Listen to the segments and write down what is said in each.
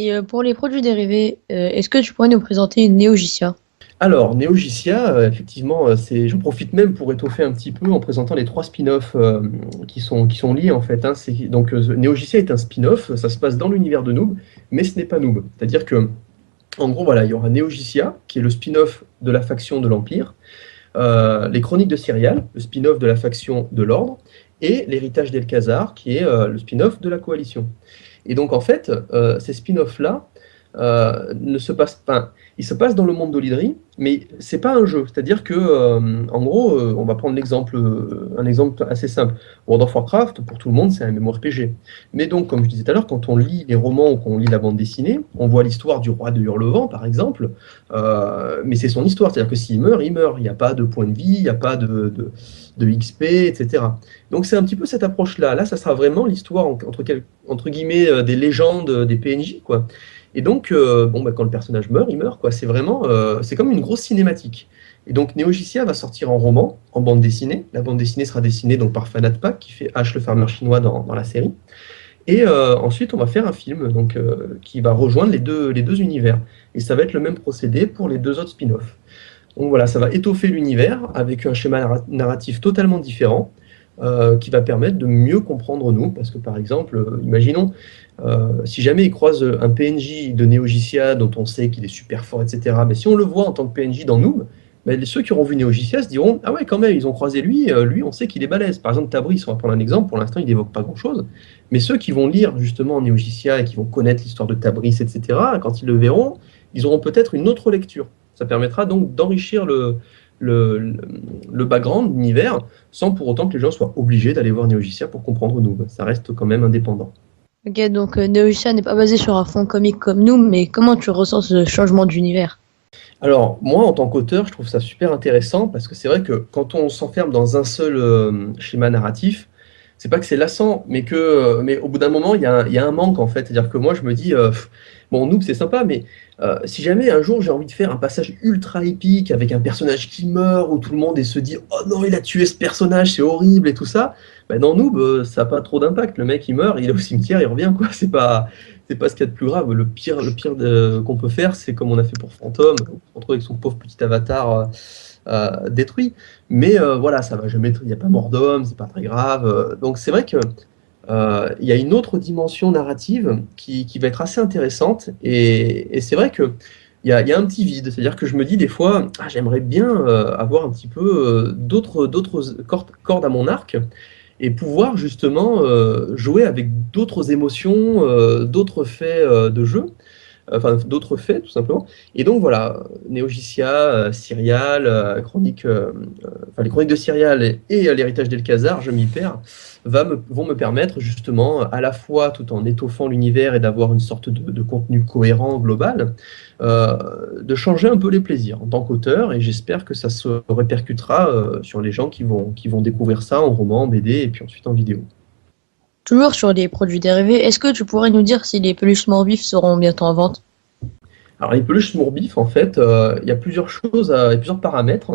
Et pour les produits dérivés, est-ce que tu pourrais nous présenter une Néogicia? Alors, Neogicia, effectivement, j'en profite même pour étoffer un petit peu en présentant les trois spin-offs qui sont liés en fait, hein. Donc, Neogicia est un spin-off, ça se passe dans l'univers de Noob, mais ce n'est pas Noob. C'est-à-dire que, en gros, voilà, il y aura Neogicia, qui est le spin-off de la faction de l'Empire, les Chroniques de Cyrial, le spin-off de la faction de l'Ordre, et l'Héritage d'Elcazar, qui est le spin-off de la Coalition. Et donc, en fait, ces spin-offs-là ne se passent pas. Ils se passent dans le monde d'Olydri, mais c'est pas un jeu. C'est-à-dire que, en gros, on va prendre un exemple assez simple. World of Warcraft, pour tout le monde, c'est un MMORPG. Mais donc, comme je disais tout à l'heure, quand on lit les romans ou qu'on lit la bande dessinée, on voit l'histoire du roi de Hurlevent, par exemple, mais c'est son histoire. C'est-à-dire que s'il meurt, il meurt. Il n'y a pas de point de vie, il n'y a pas de XP, etc. Donc c'est un petit peu cette approche-là. Là, ça sera vraiment l'histoire entre guillemets des légendes des PNJ, quoi. Et donc, bon, bah, quand le personnage meurt, il meurt, quoi. C'est vraiment, c'est comme une grosse cinématique. Et donc, Neogicia va sortir en roman, en bande dessinée. La bande dessinée sera dessinée donc par Fanatpak, qui fait Ash le farmer chinois dans la série. Et ensuite, on va faire un film donc, qui va rejoindre les deux univers. Et ça va être le même procédé pour les deux autres spin-offs. Donc voilà, ça va étoffer l'univers avec un schéma narratif totalement différent qui va permettre de mieux comprendre nous. Parce que par exemple, imaginons, si jamais il croise un PNJ de Neogicia dont on sait qu'il est super fort, etc., mais si on le voit en tant que PNJ dans Noob, ben, ceux qui auront vu Neogicia se diront, ah ouais, quand même, ils ont croisé lui, lui, on sait qu'il est balèze. Par exemple, Tabris, on va prendre un exemple, pour l'instant, il n'évoque pas grand-chose, mais ceux qui vont lire justement Neogicia et qui vont connaître l'histoire de Tabris, etc., quand ils le verront, ils auront peut-être une autre lecture. Ça permettra donc d'enrichir le, le, le background, l'univers, sans pour autant que les gens soient obligés d'aller voir Neogicia pour comprendre Noob. Ça reste quand même indépendant. Ok, donc Néogicia n'est pas basé sur un fond comique comme nous, mais comment tu ressens ce changement d'univers? Alors, moi, en tant qu'auteur, je trouve ça super intéressant parce que c'est vrai que quand on s'enferme dans un seul schéma narratif, c'est pas que c'est lassant, mais au bout d'un moment, il y a un manque en fait. C'est-à-dire que moi, je me dis, bon, Noob, c'est sympa, mais si jamais un jour j'ai envie de faire un passage ultra épique avec un personnage qui meurt où tout le monde se dit, oh non, il a tué ce personnage, c'est horrible et tout ça, ben dans Noob, ça n'a pas trop d'impact. Le mec, il meurt, il est au cimetière, il revient, quoi. C'est pas ce qu'il y a de plus grave. Le pire qu'on peut faire, c'est comme on a fait pour Fantôme, on se retrouve avec son pauvre petit avatar détruit. Mais voilà, ça va jamais être, il n'y a pas mort d'homme, c'est pas très grave. Donc c'est vrai que il y a une autre dimension narrative qui va être assez intéressante. Et c'est vrai que il y a un petit vide. C'est-à-dire que je me dis des fois, ah, j'aimerais bien avoir un petit peu d'autres cordes à mon arc et pouvoir justement jouer avec d'autres émotions, d'autres faits de jeu, enfin d'autres faits tout simplement. Et donc voilà, Néogicia, Cyrial, enfin les chroniques de Cyrial et l'héritage d'Elcazar, je m'y perds, vont me permettre justement à la fois tout en étoffant l'univers et d'avoir une sorte de contenu cohérent, global, de changer un peu les plaisirs en tant qu'auteur et j'espère que ça se répercutera sur les gens qui vont découvrir ça en roman, en BD et puis ensuite en vidéo. Toujours sur les produits dérivés, est-ce que tu pourrais nous dire si les peluches mort-vifs seront bientôt en vente? Alors, les peluches Smourbif, en fait, il y a plusieurs choses, il y a plusieurs paramètres.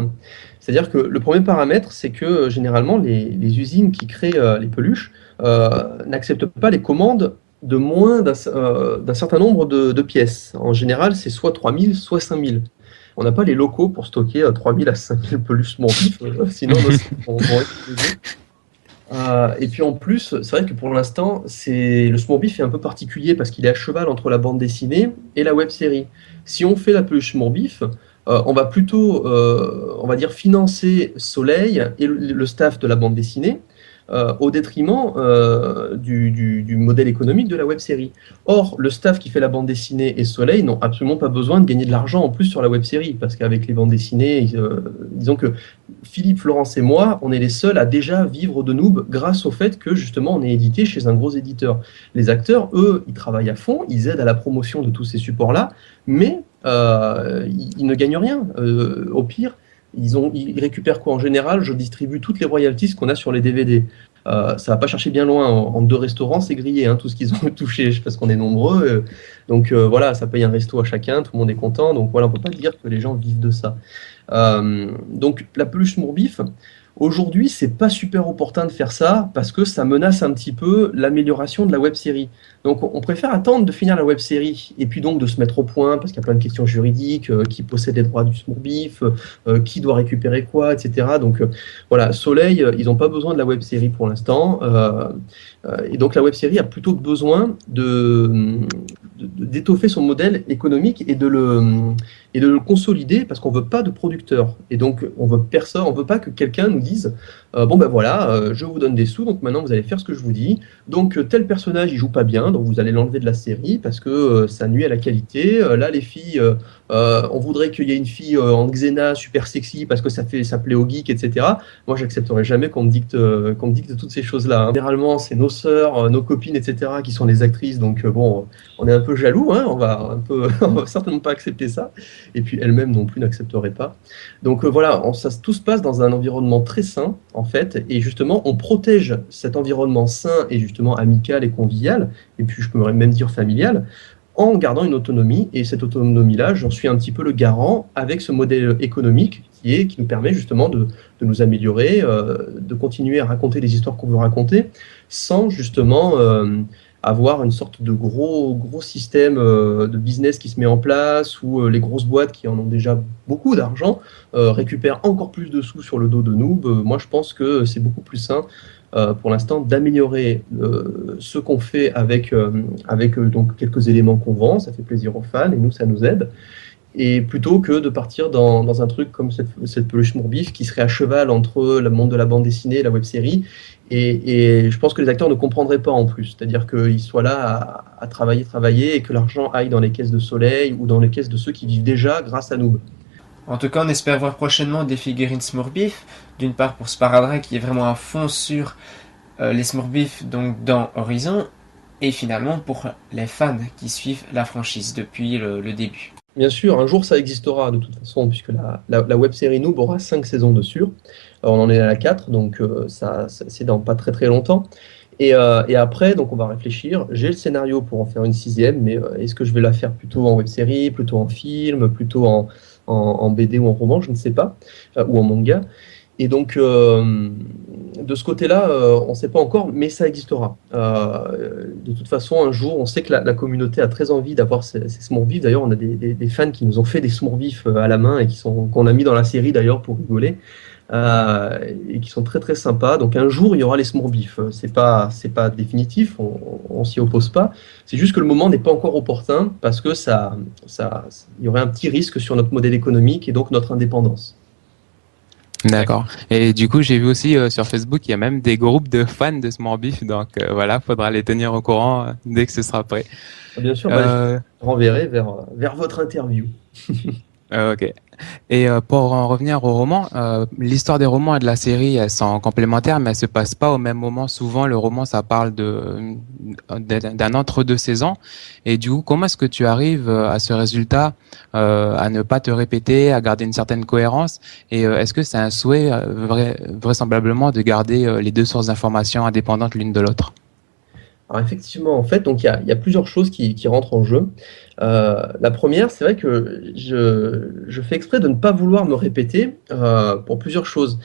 C'est-à-dire que le premier paramètre, c'est que généralement, les usines qui créent les peluches n'acceptent pas les commandes de moins d'un certain nombre de pièces. En général, c'est soit 3000, soit 5000. On n'a pas les locaux pour stocker 3000 à 5000 peluches Smourbif, sinon nos sites vont exploser. Et puis en plus, c'est vrai que pour l'instant, le Smurbiff est un peu particulier parce qu'il est à cheval entre la bande dessinée et la web série. Si on fait la peluche Smurbiff, on va plutôt, on va dire, financer Soleil et le staff de la bande dessinée au détriment du modèle économique de la web série. Or, le staff qui fait la bande dessinée et Soleil n'ont absolument pas besoin de gagner de l'argent en plus sur la web série parce qu'avec les bandes dessinées, disons que Philippe, Florence et moi, on est les seuls à déjà vivre de Noob grâce au fait que justement on est édité chez un gros éditeur. Les acteurs, eux, ils travaillent à fond, ils aident à la promotion de tous ces supports-là, mais ils ne gagnent rien. Au pire, ils récupèrent quoi en général? Je distribue toutes les royalties qu'on a sur les DVD. Ça va pas chercher bien loin. En deux restaurants, c'est grillé, hein, tout ce qu'ils ont touché, parce qu'on est nombreux. Donc voilà, ça paye un resto à chacun, tout le monde est content. Donc voilà, on peut pas dire que les gens vivent de ça. Donc la peluche Mourbif, Aujourd'hui, c'est pas super opportun de faire ça parce que ça menace un petit peu l'amélioration de la web série. Donc, on préfère attendre de finir la web série et puis donc de se mettre au point parce qu'il y a plein de questions juridiques, qui possède les droits du Smurfbeef, qui doit récupérer quoi, etc. Donc, voilà, Soleil, ils n'ont pas besoin de la web série pour l'instant. Et donc, la web série a plutôt besoin d'étoffer son modèle économique et de le consolider parce qu'on veut pas de producteurs. Et donc, on veut personne, on veut pas que quelqu'un nous dise bon ben voilà, je vous donne des sous, donc maintenant vous allez faire ce que je vous dis. Donc tel personnage il joue pas bien, donc vous allez l'enlever de la série parce que ça nuit à la qualité. Là les filles, on voudrait qu'il y ait une fille en Xena super sexy parce que ça plaît aux geeks, etc. Moi j'accepterai jamais qu'on me dicte toutes ces choses-là, hein. Généralement c'est nos sœurs, nos copines, etc. qui sont les actrices, donc bon, on est un peu jaloux, hein, on va un peu, on va certainement pas accepter ça. Et puis elle-même non plus n'accepterait pas. Donc voilà, tout se passe dans un environnement très sain, en fait, et justement, on protège cet environnement sain et justement amical et convivial, et puis je pourrais même dire familial, en gardant une autonomie, et cette autonomie-là, j'en suis un petit peu le garant avec ce modèle économique qui nous permet justement de nous améliorer, de continuer à raconter les histoires qu'on veut raconter, sans justement avoir une sorte de gros système de business qui se met en place, où les grosses boîtes qui en ont déjà beaucoup d'argent récupèrent encore plus de sous sur le dos de nous. Moi, je pense que c'est beaucoup plus sain pour l'instant d'améliorer ce qu'on fait avec donc quelques éléments qu'on vend, ça fait plaisir aux fans et nous, ça nous aide. Et plutôt que de partir dans un truc comme cette peluche Mourbif qui serait à cheval entre le monde de la bande dessinée et la web série. Et je pense que les acteurs ne comprendraient pas en plus. C'est-à-dire qu'ils soient là à travailler et que l'argent aille dans les caisses de Soleil ou dans les caisses de ceux qui vivent déjà grâce à nous. En tout cas, on espère voir prochainement des figurines Smurfbeef. D'une part pour Sparadrap qui est vraiment à fond sur les Smurfbeef donc dans Horizon, et finalement pour les fans qui suivent la franchise depuis le début. Bien sûr, un jour ça existera de toute façon, puisque la web série Noob aura 5 saisons dessus. On en est à la 4, donc c'est dans pas très très longtemps. Et après, donc on va réfléchir. J'ai le scénario pour en faire une sixième, mais est-ce que je vais la faire plutôt en web série, plutôt en film, plutôt en BD ou en roman, je ne sais pas, ou en manga. Et donc, de ce côté-là, on ne sait pas encore, mais ça existera. De toute façon, un jour, on sait que la communauté a très envie d'avoir ces Smurfs. D'ailleurs, on a des fans qui nous ont fait des Smurfs à la main et qu'on a mis dans la série d'ailleurs pour rigoler, et qui sont très très sympas. Donc un jour, il y aura les Smurfs. C'est pas définitif, on s'y oppose pas. C'est juste que le moment n'est pas encore opportun parce que il y aurait un petit risque sur notre modèle économique et donc notre indépendance. D'accord. Et du coup, j'ai vu aussi sur Facebook, il y a même des groupes de fans de Smurfbeef. Donc voilà, faudra les tenir au courant dès que ce sera prêt. Bien sûr, bah, je Euh, renverrai vers votre interview. ok. Et pour en revenir au roman, l'histoire des romans et de la série, elles sont complémentaires, mais elles se passent pas au même moment. Souvent, le roman, ça parle d'un entre-deux saisons. Et du coup, comment est-ce que tu arrives à ce résultat, à ne pas te répéter, à garder une certaine cohérence? Et est-ce que c'est un souhait vraisemblablement de garder les deux sources d'informations indépendantes l'une de l'autre? Alors effectivement, en fait, donc il y a plusieurs choses qui rentrent en jeu. La première, c'est vrai que je fais exprès de ne pas vouloir me répéter pour plusieurs choses.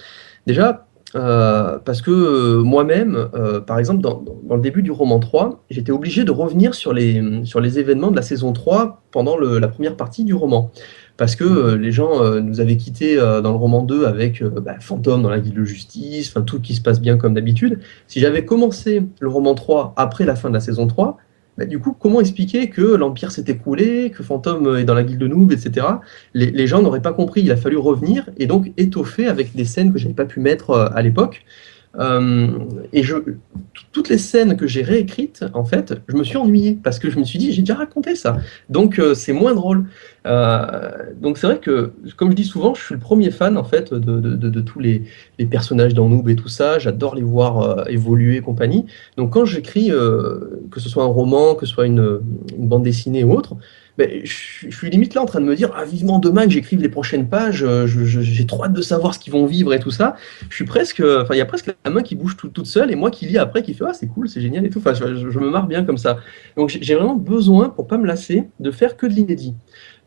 Déjà, parce que moi-même, par exemple, dans le début du roman 3, j'étais obligé de revenir sur les événements de la saison 3 pendant la première partie du roman. Parce que les gens nous avaient quittés dans le roman 2 avec Fantôme dans la ville de justice, enfin tout qui se passe bien comme d'habitude. Si j'avais commencé le roman 3 après la fin de la saison 3, du coup, comment expliquer que l'Empire s'est écroulé, que Fantôme est dans la guilde de Noob, etc. Les gens n'auraient pas compris. Il a fallu revenir et donc étoffer avec des scènes que je n'avais pas pu mettre à l'époque. Euh, et toutes les scènes que j'ai réécrites, en fait, je me suis ennuyé parce que je me suis dit, j'ai déjà raconté ça. Donc, c'est moins drôle. Donc, c'est vrai que, comme je dis souvent, je suis le premier fan, en fait, de tous les personnages dans Noob et tout ça. J'adore les voir évoluer et compagnie. Donc, quand j'écris, que ce soit un roman, que ce soit une bande dessinée ou autre, Ben, je suis limite là en train de me dire, ah, vivement demain que j'écrive les prochaines pages, j'ai trop hâte de savoir ce qu'ils vont vivre et tout ça. Je suis presque, enfin, il y a presque la main qui bouge toute seule et moi qui lis après qui fait, ah, c'est cool, c'est génial et tout. Enfin, je me marre bien comme ça. Donc, j'ai vraiment besoin, pour pas me lasser, de faire que de l'inédit.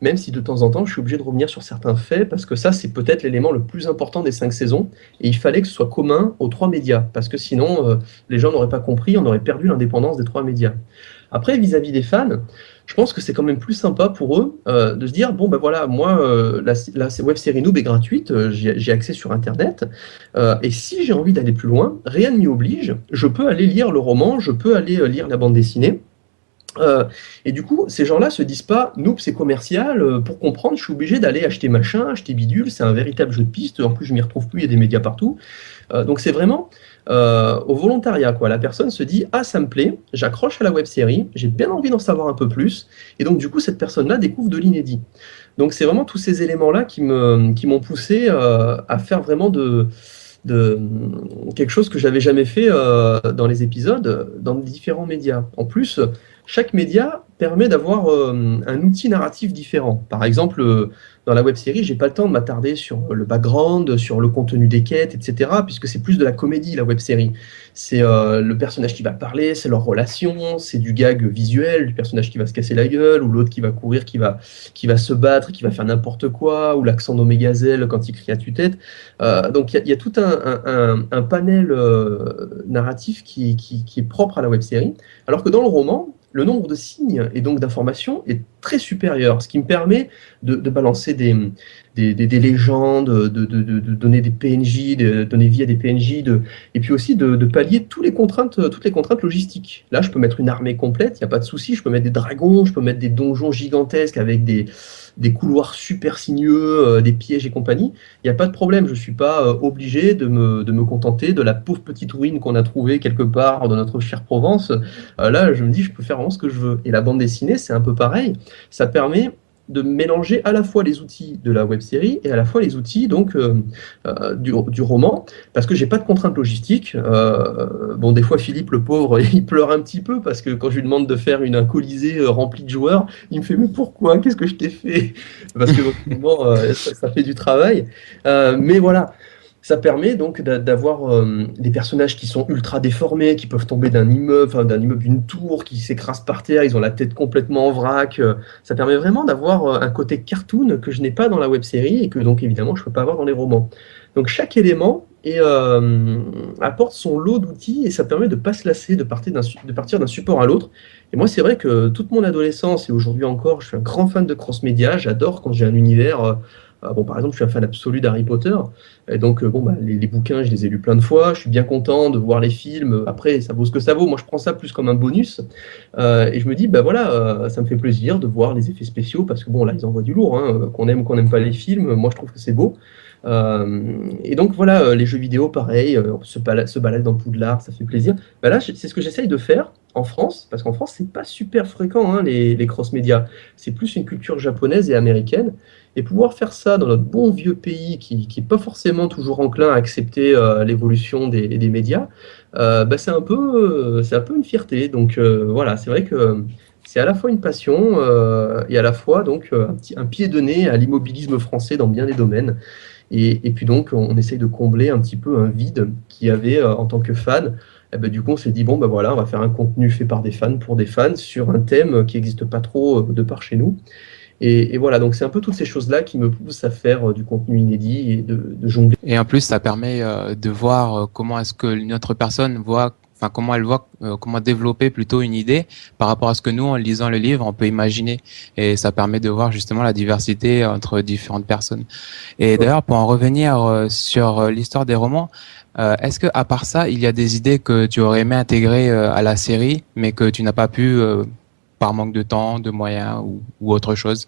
Même si de temps en temps, je suis obligé de revenir sur certains faits, parce que ça, c'est peut-être l'élément le plus important des 5 saisons. Et il fallait que ce soit commun aux 3 médias, parce que sinon, les gens n'auraient pas compris, on aurait perdu l'indépendance des 3 médias. Après, vis-à-vis des fans, je pense que c'est quand même plus sympa pour eux de se dire, bon ben voilà, moi, la web série Noob est gratuite, j'ai accès sur Internet, et si j'ai envie d'aller plus loin, rien ne m'y oblige, je peux aller lire le roman, je peux aller lire la bande dessinée. Euh, et du coup, ces gens-là se disent pas, Noob, c'est commercial, pour comprendre, je suis obligé d'aller acheter machin, acheter bidule, c'est un véritable jeu de piste, en plus je m'y retrouve plus, il y a des médias partout. Donc c'est vraiment au volontariat, quoi. La personne se dit, ah, ça me plaît, j'accroche à la web série, j'ai bien envie d'en savoir un peu plus, et donc du coup, cette personne-là découvre de l'inédit. Donc c'est vraiment tous ces éléments-là qui m'ont poussé à faire vraiment de quelque chose que j'avais jamais fait dans les épisodes, dans différents médias. En plus, chaque média permet d'avoir un outil narratif différent. Par exemple, dans la web série, j'ai pas le temps de m'attarder sur le background, sur le contenu des quêtes, etc., puisque c'est plus de la comédie, la web série. C'est le personnage qui va parler, c'est leur relation, c'est du gag visuel, du personnage qui va se casser la gueule, ou l'autre qui va courir, qui va se battre, qui va faire n'importe quoi, ou l'accent d'Omégazelle quand il crie à tue-tête. Donc il y a tout un panel narratif qui est propre à la web série, alors que dans le roman, le nombre de signes et donc d'informations est très supérieur, ce qui me permet de balancer des légendes, de donner des PNJ, de donner vie à des PNJ, et puis aussi de pallier toutes les contraintes logistiques. Là, je peux mettre une armée complète, il n'y a pas de souci, je peux mettre des dragons, je peux mettre des donjons gigantesques avec des couloirs super sinueux, des pièges et compagnie. Il n'y a pas de problème, je ne suis pas obligé de me contenter de la pauvre petite ruine qu'on a trouvée quelque part dans notre chère Provence. Là, je me dis, je peux faire vraiment ce que je veux. Et la bande dessinée, c'est un peu pareil. Ça permet de mélanger à la fois les outils de la web série et à la fois les outils donc du roman, parce que j'ai pas de contraintes logistiques. Bon, des fois, Philippe, le pauvre, il pleure un petit peu parce que quand je lui demande de faire un colisée rempli de joueurs, il me fait, mais pourquoi? Qu'est-ce que je t'ai fait? Parce que bon, ça fait du travail. Mais voilà, ça permet donc d'avoir des personnages qui sont ultra déformés, qui peuvent tomber d'un immeuble, enfin, d'un immeuble, d'une tour, qui s'écrasent par terre, ils ont la tête complètement en vrac. Ça permet vraiment d'avoir un côté cartoon que je n'ai pas dans la web série et que donc évidemment je ne peux pas avoir dans les romans. Donc chaque élément apporte son lot d'outils et ça permet de ne pas se lasser, de partir d'un support à l'autre. Et moi, c'est vrai que toute mon adolescence et aujourd'hui encore, je suis un grand fan de cross-média. J'adore quand j'ai un univers. Bon, par exemple, je suis un fan absolu d'Harry Potter. Et donc, bon, bah, les bouquins, je les ai lus plein de fois. Je suis bien content de voir les films. Après, ça vaut ce que ça vaut. Moi, je prends ça plus comme un bonus. Et je me dis, bah voilà, ça me fait plaisir de voir les effets spéciaux parce que, bon, là, ils envoient du lourd, hein, qu'on aime ou qu'on n'aime pas les films. Moi, je trouve que c'est beau. Et donc, voilà, les jeux vidéo, pareil, se balade dans Poudlard, ça fait plaisir. Bah là, c'est ce que j'essaye de faire en France, parce qu'en France, c'est pas super fréquent, hein, les cross-médias. C'est plus une culture japonaise et américaine. Et pouvoir faire ça dans notre bon vieux pays qui n'est pas forcément toujours enclin à accepter l'évolution des médias, bah, c'est un peu une fierté. Donc voilà, c'est vrai que c'est à la fois une passion et à la fois donc un pied de nez à l'immobilisme français dans bien des domaines. Et puis donc on essaye de combler un petit peu un vide qu'il y avait en tant que fan. Et ben, du coup, on s'est dit, bon, ben voilà, on va faire un contenu fait par des fans pour des fans sur un thème qui n'existe pas trop de par chez nous. Et voilà, donc c'est un peu toutes ces choses-là qui me poussent à faire du contenu inédit et de jongler. Et en plus, ça permet de voir comment est-ce que une autre personne voit, enfin comment elle voit, comment développer plutôt une idée par rapport à ce que nous, en lisant le livre, on peut imaginer. Et ça permet de voir justement la diversité entre différentes personnes. Et d'ailleurs, pour en revenir sur l'histoire des romans, est-ce que à part ça, il y a des idées que tu aurais aimé intégrer à la série, mais que tu n'as pas pu par manque de temps, de moyens ou autre chose?